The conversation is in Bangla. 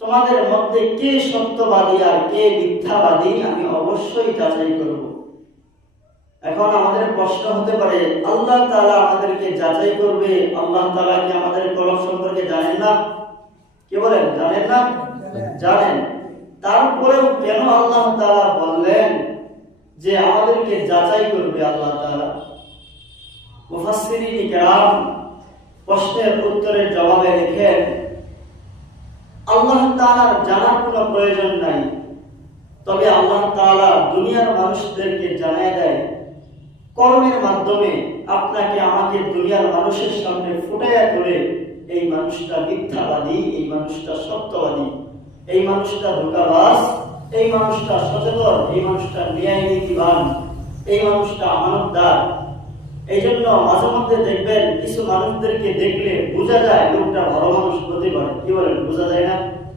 তোমাদের মধ্যে কে সত্যবাদী আর কে মিথ্যাবাদী আমি অবশ্যই যাচাই করব। এখন আমাদের প্রশ্ন হতে পারে, আল্লাহ তাআলা আমাদেরকে যাচাই করবে, আল্লাহ তাআলা কি আমাদের কলব সম্পর্কে জানেন না? কি বলেন, জানেন না? জানেন। তারপরেও কেন আল্লাহ তাআলা বললেন যে আমাদেরকে যাচাই করবে আল্লাহ তাআলা? মুফাসসিরিন কিরাম প্রশ্নের উত্তরের জবাবে লিখেন, আল্লাহ তাআলার জানার কোনো প্রয়োজন নাই, তবে আল্লাহ তাআলা দুনিয়ার মানুষদেরকে জানিয়ে দেয় কর্মের মাধ্যমে। আপনাকে আমাকে দুনিয়ার মানুষের সামনে ফুটাইয়া করে এই মানুষটা মিথ্যাবাদী, এই মানুষটা সত্যবাদী, এই মানুষটা ধোঁকাবাজ, এই মানুষটা সচেতন, এই মানুষটা ন্যায় নীতিবান, এই মানুষটা আমানতদার। এই জন্য মাঝে মধ্যে দেখবেন কিছু মানুষদেরকে দেখলে বোঝা যায় লোকটা ভালো মানুষ হতে পারে। কি বলেন, বোঝা যায় না?